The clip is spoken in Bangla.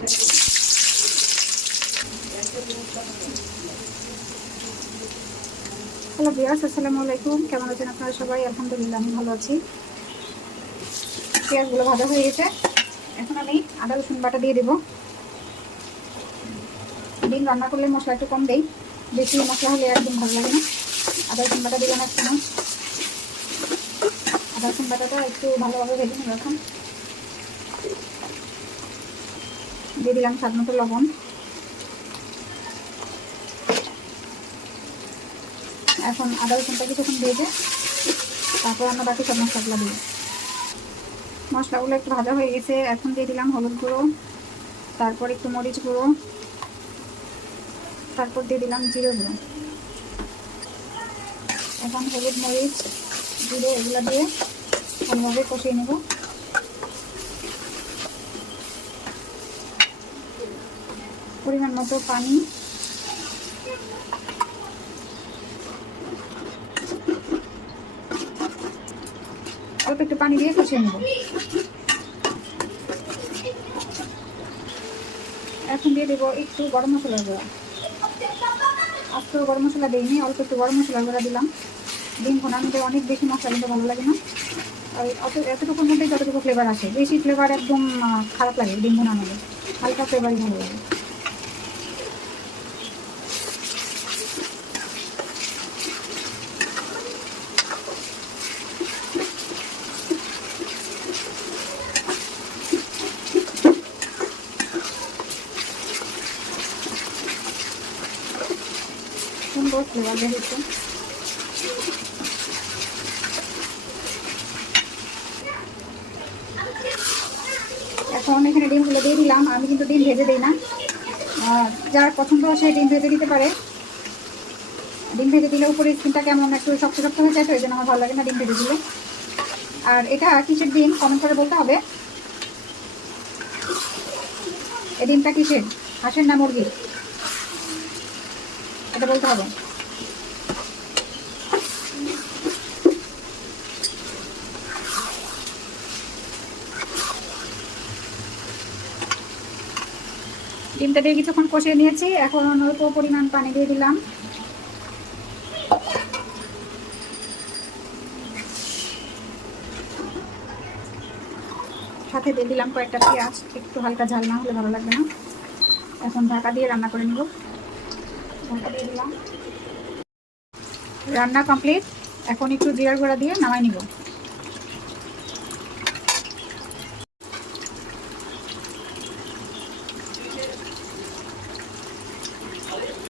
হ্যালো ভিউয়ার্স, আসসালামু আলাইকুম। কেমন আছেন আপনারা সবাই? আলহামদুলিল্লাহ, আমি ভালো আছি। পেঁয়াজগুলো ভাজা হয়ে গেছে। এখন আমি আদা রসুন বাটা দিয়ে দেবো। ডিম রান্না করলে মশলা একটু কম দেই, বেশি মশলা হলে একদম ভালো লাগে না। আদা রসুন বাটা দিলাম এক চামচ। আদা রসুন বাটাটা একটু ভালোভাবে ভেজে নেব। এখন দিয়ে দিলাম স্বাদ মতো লবণ। এখন আদা রসুনটা কিছুক্ষণ ভেজে তারপর আমরা বাকি সব মশলাগুলো দিই। মশলাগুলো একটু ভাজা হয়ে গেছে। এখন দিয়ে দিলাম হলুদ গুঁড়ো, তারপর একটু মরিচ গুঁড়ো, তারপর দিয়ে দিলাম জিরে গুঁড়ো। এখন হলুদ, মরিচ, জিরে এগুলো দিয়ে ভালোভাবে কষিয়ে নেব। পরিমাণ মতো পানি, অল্প একটু পানি দিয়ে কষিয়ে নেব। এখন দিয়ে দেবো একটু গরম মশলার গুঁড়া। আজকে গরম মশলা দিইনি, অল্প একটু গরম মশলার গুঁড়া দিলাম। ডিম ভুনার মধ্যে অনেক বেশি মশলা দিতে ভালো লাগে না, আর এতটুকুর মধ্যেই যতটুকু ফ্লেভার আসে। বেশি ফ্লেভার একদম খারাপ লাগে ডিম ভুনার মধ্যে, হালকা ফ্লেভারই ভালো লাগে। সুন্দর ফ্লেভার বের হচ্ছে। এখন এখানে ডিমগুলো দিয়ে দিলাম। আমি কিন্তু ডিম ভেজে দিই না, যার পছন্দ সে ডিম ভেজে দিতে পারে। ডিম ভেজে দিলে উপরে স্কিনটা কেমন একটু শক্ত শক্ত হয়ে যায়, তো এই জন্য আমার ভালো লাগে না ডিম ভেজে দিলে। আর এটা কিসের ডিম কমেন্ট করে বলতে হবে। এই ডিমটা কিসের, হাঁসের না মুরগির, এটা বলতে হবে। ডিমটা দিয়ে কিছুক্ষণ কষিয়ে নিয়েছি। এখন অল্প পরিমাণ পানি দিয়ে দিলাম। সাথে দিয়ে দিলাম কয়েকটা পেঁয়াজ, একটু হালকা ঝাল না হলে ভালো লাগবে না। এখন ঢাকা দিয়ে রান্না করে নেব। ঢাকা দিয়ে দিলাম। রান্না কমপ্লিট। এখন একটু জিরার গুঁড়া দিয়ে নামাই নিব।